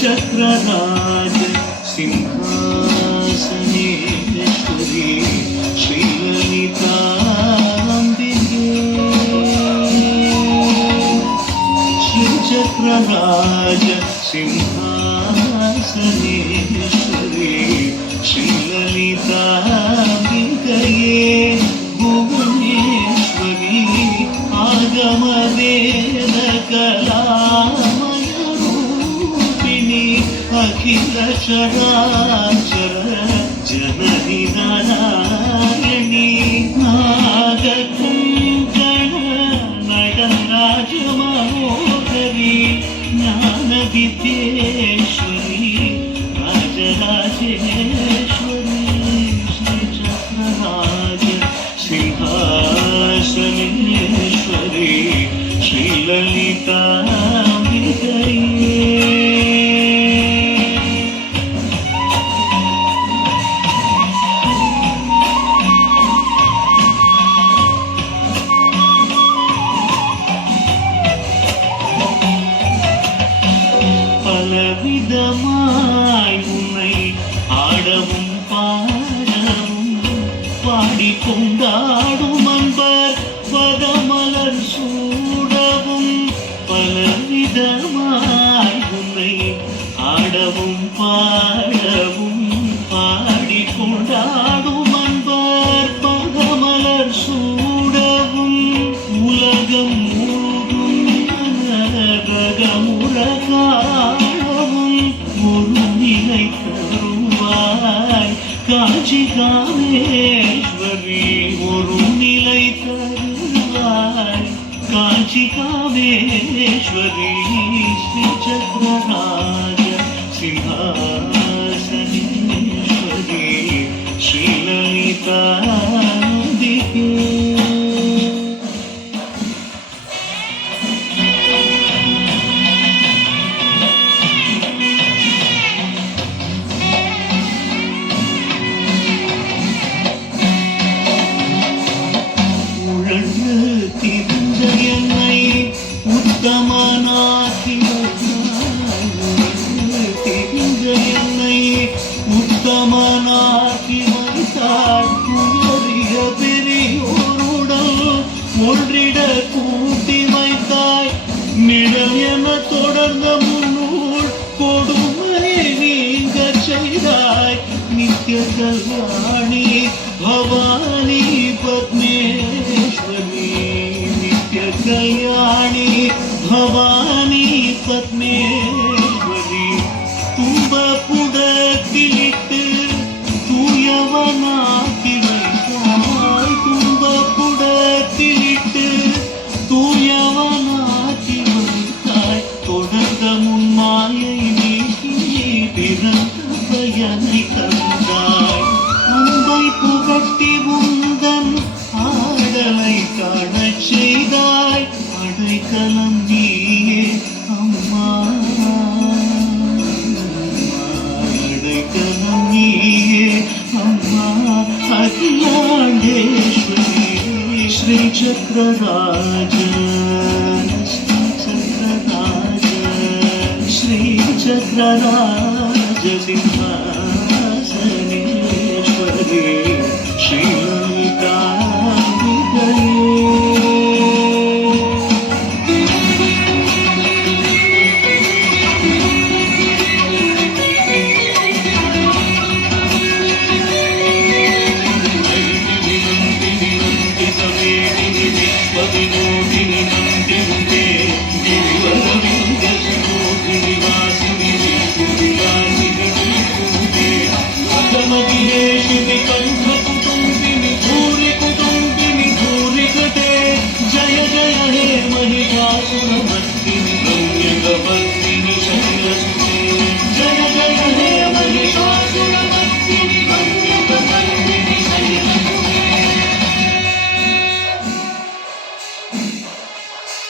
चक्रराज सिंहासनेश्वरी श्रीललिताम्बिके श्रीचक्रराज सिंहासनेश्वरी श्रीललिताम्बिकये भुवनेश्वरी आगमवेद कलामयरूपिणी अखिल चराचर जननी नारायणी नागकुंकण नटराज महोदरी ज्ञानविद्येश्वरी राजराजेश्वरी श्रीचक्रराज सिंहासनेश्वरी श्रीललिताम्बिकये பலவிதமாய் உன்னை ஆடவும் பாடவும் பாடிக்கொண்டாடும் அன்பர் பதமலர் சூடவும் பலவிதமாய் உன்னை ஆடவும் பாடவும் பாடிக்கொண்டாடும் அன்பர் பதமலர் சூடவும் உலகம் முழுதும் ஒரு நிலை தருவாய் காஞ்சி காமேஸ்வரி ஒரு நிலை தருவாய் காஞ்சி காமேஸ்வரி ஸ்ரீ சக்கரராஜ சிம்ஹாசனேஸ்வரி ஸ்ரீலலிதாம்பிகே திரிந்த என்னை உத்தமனாக்கி திரிந்த என்னை உத்தமனாக்கி வைத்தாள் உயரிய பெரியோருடன் ஒன்றிட கூட்டி வைத்தாய் நிழல் என தொடர்ந்த முன்னூல் கொடுமை நீங்க செய்தாய் நித்திய கல்யாணி பவானி பத்மேஸ்வரி நித்திய கல்யாணி பவானி பத்மேஸ்வரி தும்ப புடத்திலிட்டு தூயவனாக்கி வைத்தாய் தும்ப புடத்திலிட்டு தூயவனாக்கி வைத்தாய் தொடர்ந்த முன்மாயை நீக்கி பிறந்த பயனை தந்தாய் அன்பை புகட்டி உந்தன் ஆடலை காணச் செய்தாய் அடைக்கலம் நீயே அம்மா அடைக்கலம் நீயே அம்மா அகிலாண்டேஸ்வரி ஸ்ரீ சக்கரராஜ ஸ்ரீ சக்கரராஜ சிம்ஹாசனேஸ்வரி